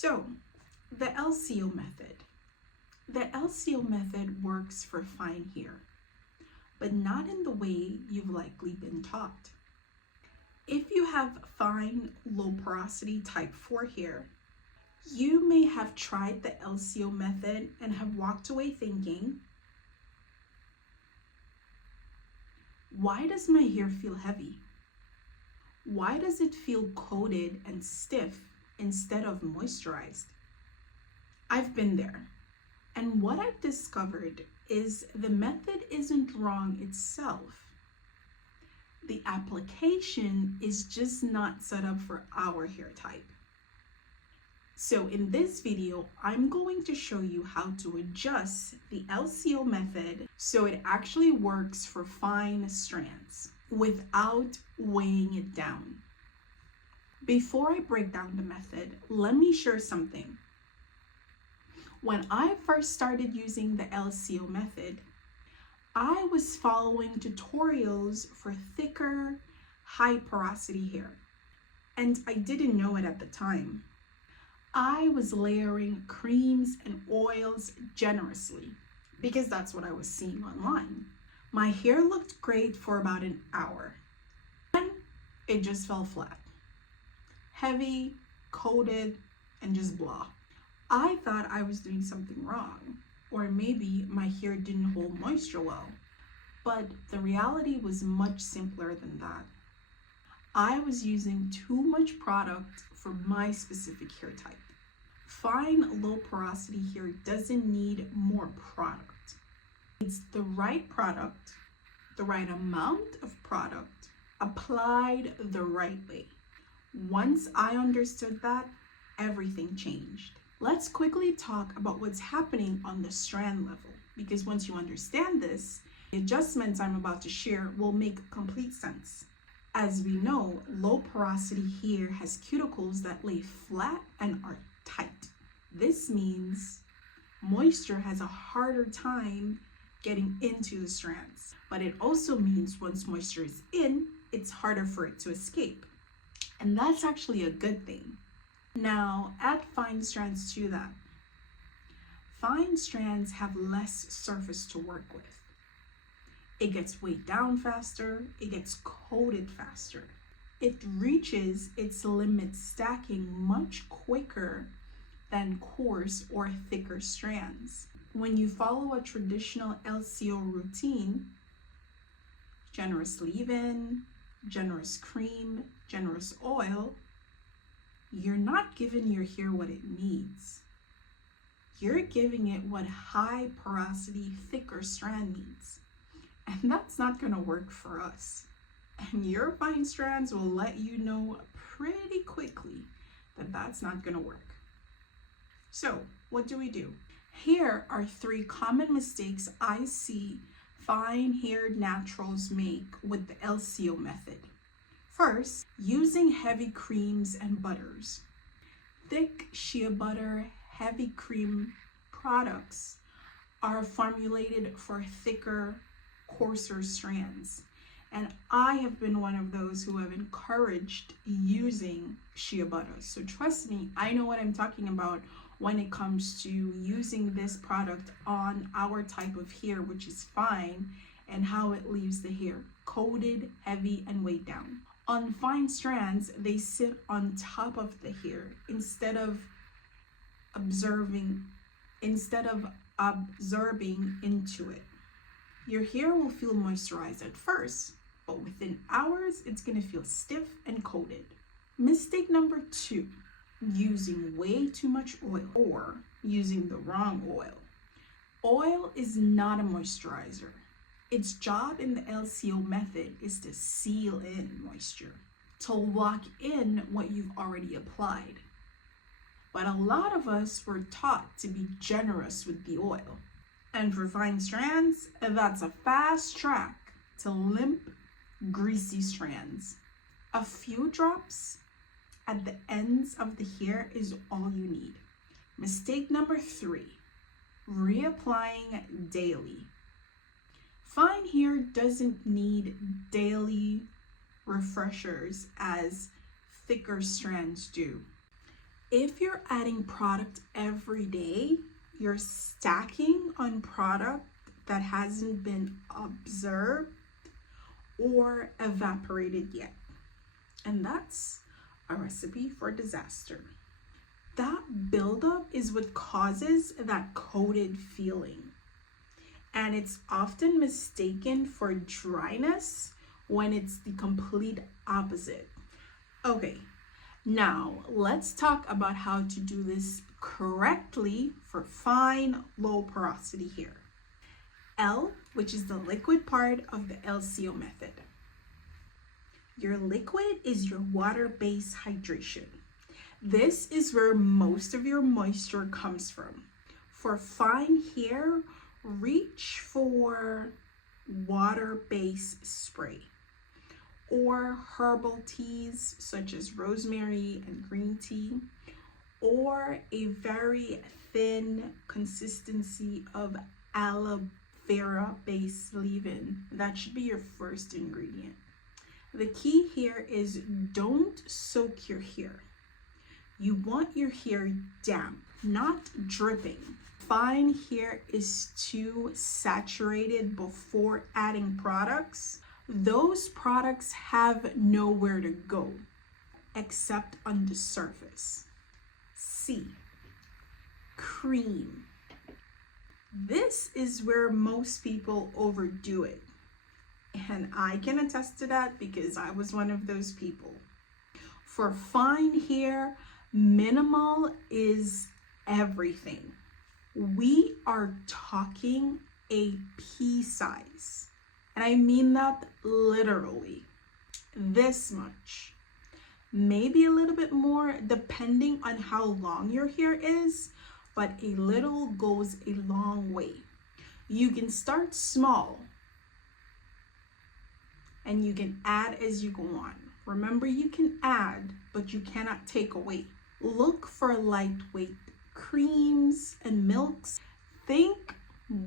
So, the LCO method. The LCO method works for fine hair, but not in the way you've likely been taught. If you have fine, low porosity type 4 hair, you may have tried the LCO method and have walked away thinking, why does my hair feel heavy? Why does it feel coated and stiff instead of moisturized? I've been there. And what I've discovered is the method isn't wrong itself. The application is just not set up for our hair type. So in this video, I'm going to show you how to adjust the LCO method so it actually works for fine strands without weighing it down. Before I break down the method, let me share something. When I first started using the LCO method, I was following tutorials for thicker, high porosity hair, and I didn't know it at the time. I was layering creams and oils generously because that's what I was seeing online. My hair looked great for about an hour, then it just fell flat. Heavy, coated, and just blah. I thought I was doing something wrong, or maybe my hair didn't hold moisture well. But the reality was much simpler than that. I was using too much product for my specific hair type. Fine, low porosity hair doesn't need more product. It's the right product, the right amount of product, applied the right way. Once I understood that, everything changed. Let's quickly talk about what's happening on the strand level, because once you understand this, the adjustments I'm about to share will make complete sense. As we know, low porosity hair has cuticles that lay flat and are tight. This means moisture has a harder time getting into the strands, but it also means once moisture is in, it's harder for it to escape. And that's actually a good thing. Now, add fine strands to that. Fine strands have less surface to work with. It gets weighed down faster, it gets coated faster. It reaches its limit stacking much quicker than coarse or thicker strands. When you follow a traditional LCO routine, generous leave-in, generous cream, generous oil, you're not giving your hair what it needs. You're giving it what high porosity, thicker strand needs. And that's not gonna work for us. And your fine strands will let you know pretty quickly that that's not gonna work. So what do? Here are 3 common mistakes I see fine haired naturals make with the LCO method. First, using heavy creams and butters. Thick shea butter, heavy cream products are formulated for thicker, coarser strands. And I have been one of those who have encouraged using shea butter. So trust me, I know what I'm talking about when it comes to using this product on our type of hair, which is fine, and how it leaves the hair coated, heavy, and weighed down. On fine strands, they sit on top of the hair instead of absorbing into it. Your hair will feel moisturized at first, but within hours, it's gonna feel stiff and coated. Mistake number 2, using way too much oil or using the wrong oil. Oil is not a moisturizer. Its job in the LCO method is to seal in moisture, to lock in what you've already applied. But a lot of us were taught to be generous with the oil. And for fine strands, that's a fast track to limp, greasy strands. A few drops at the ends of the hair is all you need. Mistake number 3, reapplying daily. Fine hair doesn't need daily refreshers as thicker strands do. If you're adding product every day, you're stacking on product that hasn't been observed or evaporated yet. And that's a recipe for disaster. That buildup is what causes that coated feeling. And it's often mistaken for dryness when it's the complete opposite. Okay, now let's talk about how to do this correctly for fine, low porosity hair. L, which is the liquid part of the LCO method. Your liquid is your water-based hydration. This is where most of your moisture comes from. For fine hair, reach for water-based spray or herbal teas such as rosemary and green tea, or a very thin consistency of aloe vera based leave-in. That should be your first ingredient. The key here is don't soak your hair. You want your hair damp, not dripping. Fine hair is too saturated before adding products. Those products have nowhere to go except on the surface. C, cream. This is where most people overdo it. And I can attest to that because I was one of those people. For fine hair, minimal is everything. We are talking a pea size. And I mean that literally. This much. Maybe a little bit more depending on how long your hair is, but a little goes a long way. You can start small and you can add as you go on. Remember, you can add, but you cannot take away. Look for lightweight creams and milks. Think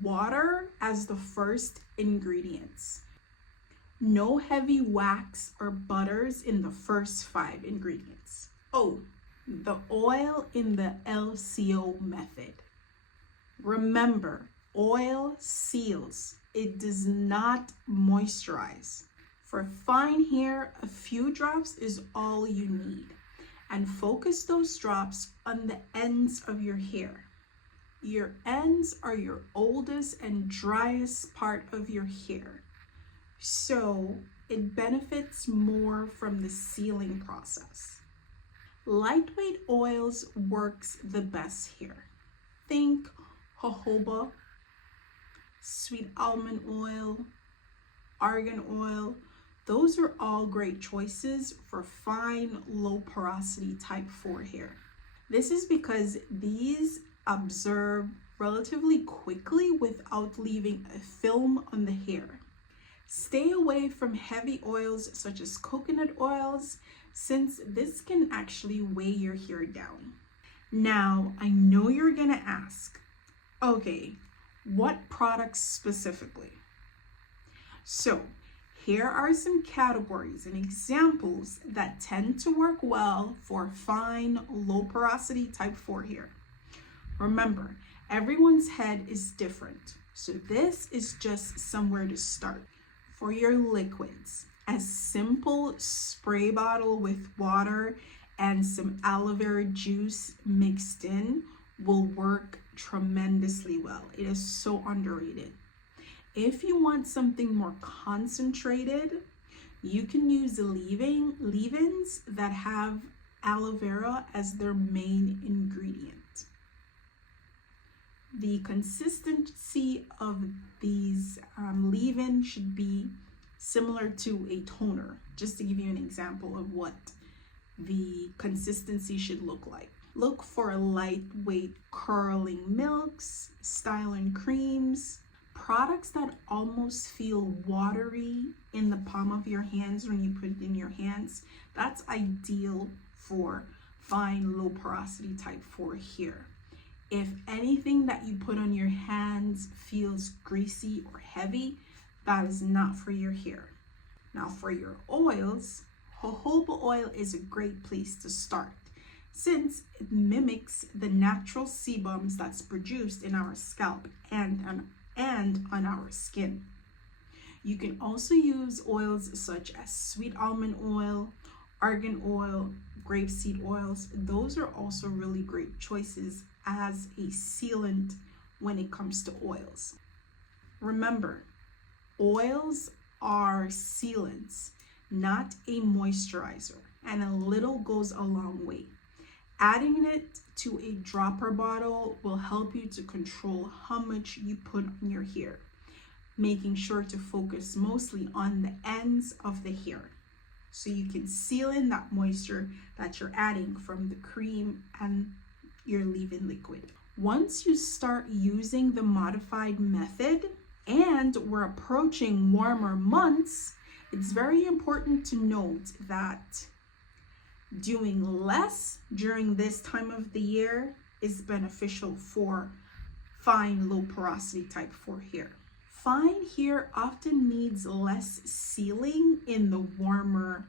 water as the first ingredients. No heavy wax or butters in the first 5 ingredients. Oh, the oil in the LCO method. Remember, oil seals. It does not moisturize. For fine hair, a few drops is all you need. And focus those drops on the ends of your hair. Your ends are your oldest and driest part of your hair. So it benefits more from the sealing process. Lightweight oils works the best here. Think jojoba, sweet almond oil, argan oil. Those are all great choices for fine, low porosity type 4 hair. This is because these absorb relatively quickly without leaving a film on the hair. Stay away from heavy oils such as coconut oils, since this can actually weigh your hair down. Now, I know you're gonna ask, okay, what products specifically? So, here are some categories and examples that tend to work well for fine, low porosity type 4 hair. Remember, everyone's head is different, so this is just somewhere to start. For your liquids, a simple spray bottle with water and some aloe vera juice mixed in will work tremendously well. It is so underrated. If you want something more concentrated, you can use leave-ins that have aloe vera as their main ingredient. The consistency of these leave-in should be similar to a toner, just to give you an example of what the consistency should look like. Look for lightweight curling milks, styling creams, products that almost feel watery in the palm of your hands when you put it in your hands. That's ideal for fine, low porosity type 4 hair. If anything that you put on your hands feels greasy or heavy, that is not for your hair. Now for your oils, jojoba oil is a great place to start, since it mimics the natural sebums that's produced in our scalp and on our skin. You can also use oils such as sweet almond oil, argan oil, grapeseed oils. Those are also really great choices as a sealant when it comes to oils. Remember, oils are sealants, not a moisturizer, and a little goes a long way. Adding it to a dropper bottle will help you to control how much you put on your hair, making sure to focus mostly on the ends of the hair so you can seal in that moisture that you're adding from the cream and your leave-in liquid. Once you start using the modified method and we're approaching warmer months, it's very important to note that doing less during this time of the year is beneficial for fine low porosity type 4 hair. Fine hair often needs less sealing in the warmer,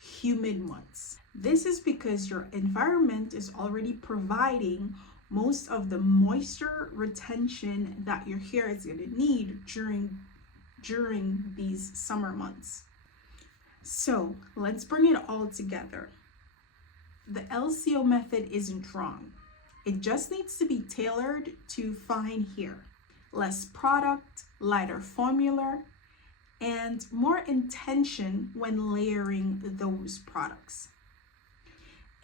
humid months. This is because your environment is already providing most of the moisture retention that your hair is going to need during these summer months. So let's bring it all together. The LCO method isn't wrong. It just needs to be tailored to fine hair. Less product, lighter formula, and more intention when layering those products.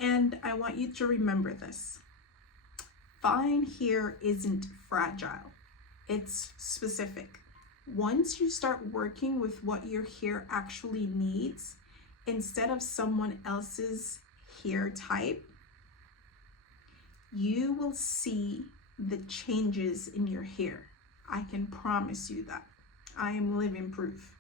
And I want you to remember this. Fine hair isn't fragile. It's specific. Once you start working with what your hair actually needs, instead of someone else's hair type, you will see the changes in your hair. I can promise you that. I am living proof.